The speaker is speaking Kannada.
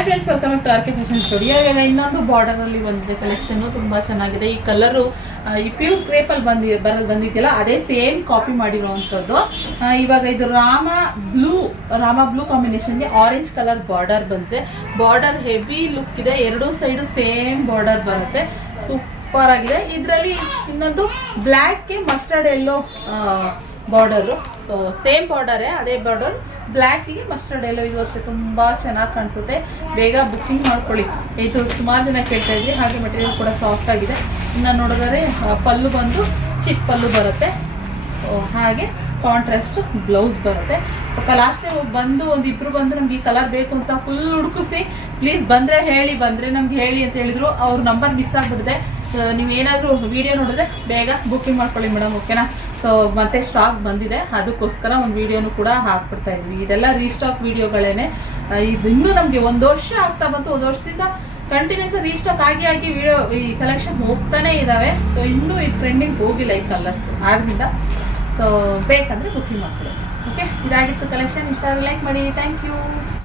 Hi friends, welcome to R K fashion studio. ಇವಾಗ ಇನ್ನೊಂದು ಬಾರ್ಡರಲ್ಲಿ ಬಂದಿದೆ ಕಲೆಕ್ಷನ್, ತುಂಬ ಚೆನ್ನಾಗಿದೆ. ಈ ಕಲರು ಈ ಪ್ಯೂರ್ ಕ್ರೇಪಲ್ಲಿ ಬಂದಿದೆಯಲ್ಲ, ಅದೇ ಸೇಮ್ ಕಾಪಿ ಮಾಡಿರುವಂಥದ್ದು. ಇವಾಗ ಇದು ರಾಮ ಬ್ಲೂ ಕಾಂಬಿನೇಷನ್ಗೆ ಆರೆಂಜ್ ಕಲರ್ ಬಾರ್ಡರ್ ಬಂದಿದೆ. ಬಾರ್ಡರ್ ಹೆವಿ ಲುಕ್ ಇದೆ, ಎರಡೂ ಸೈಡು ಸೇಮ್ ಬಾರ್ಡರ್ ಬರುತ್ತೆ, ಸೂಪರ್ ಆಗಿದೆ. ಇದರಲ್ಲಿ ಇನ್ನೊಂದು ಬ್ಲ್ಯಾಕ್ಗೆ mustard yellow border, so same ಬಾರ್ಡರೇ, ಅದೇ ಬಾರ್ಡರ್ ಬ್ಲ್ಯಾಕಿಗೆ ಮಸ್ಟರ್ಡ್ ಎಲ್ಲೋ. ಈ ವರ್ಷ ತುಂಬ ಚೆನ್ನಾಗಿ ಕಾಣಿಸುತ್ತೆ, ಬೇಗ ಬುಕ್ಕಿಂಗ್ ಮಾಡ್ಕೊಳ್ಳಿ. ಇದು ಸುಮಾರು ಜನ ಕೇಳ್ತಾ ಇದ್ವಿ. ಹಾಗೆ ಮೆಟೀರಿಯಲ್ ಕೂಡ ಸಾಫ್ಟ್ ಆಗಿದೆ. ಇನ್ನು ನೋಡಿದರೆ ಪಲ್ಲು ಬಂದು ಚಿಕ್ಕ ಪಲ್ಲು ಬರುತ್ತೆ, ಹಾಗೆ ಕಾಂಟ್ರಾಸ್ಟ್ ಬ್ಲೌಸ್ ಬರುತ್ತೆ. ಲಾಸ್ಟ್ ಟೈಮ್ ಬಂದು ಒಂದಿಬ್ರು ಬಂದು ನಮ್ಗೆ ಈ ಕಲರ್ ಬೇಕು ಅಂತ ಫುಲ್ ಹುಡುಕಿಸಿ, ಪ್ಲೀಸ್ ಬಂದರೆ ನಮ್ಗೆ ಹೇಳಿ ಅಂತ ಹೇಳಿದ್ರು. ಅವ್ರ ನಂಬರ್ ಮಿಸ್ ಆಗಿಬಿಟ್ಟಿದೆ. ನೀವೇನಾದರೂ ವಿಡಿಯೋ ನೋಡಿದ್ರೆ ಬೇಗ ಬುಕ್ಕಿಂಗ್ ಮಾಡ್ಕೊಳ್ಳಿ ಮೇಡಮ್, ಓಕೆನಾ? ಸೊ ಮತ್ತೆ ಸ್ಟಾಕ್ ಬಂದಿದೆ, ಅದಕ್ಕೋಸ್ಕರ ಒಂದು ವಿಡಿಯೋನು ಕೂಡ ಹಾಕ್ಬಿಡ್ತಾ ಇದ್ವಿ. ಇದೆಲ್ಲ ರೀಸ್ಟಾಕ್ ವಿಡಿಯೋಗಳೇನೆ. ಇದು ಇನ್ನೂ ನಮಗೆ ಒಂದು ವರ್ಷ ಆಗ್ತಾ ಬಂತು, ಒಂದು ವರ್ಷದಿಂದ ಕಂಟಿನ್ಯೂಸ್ ರೀಸ್ಟಾಕ್ ಆಗಿ ವಿಡಿಯೋ ಈ ಕಲೆಕ್ಷನ್ ಹೋಗ್ತಾನೆ ಇದ್ದಾವೆ. ಸೊ ಇನ್ನೂ ಈ ಟ್ರೆಂಡಿಂಗ್ ಹೋಗಿಲ್ಲ ಈ ಕಲರ್ಸ್, ಆದ್ದರಿಂದ ಸೊ ಬೇಕಂದರೆ ಬುಕ್ಕಿಂಗ್ ಮಾಡ್ಕೊಳ್ಳಿ. ಓಕೆ, ಇದಾಗಿತ್ತು ಕಲೆಕ್ಷನ್. ಇಷ್ಟ ಆದರೆ ಲೈಕ್ ಮಾಡಿ. Thank you.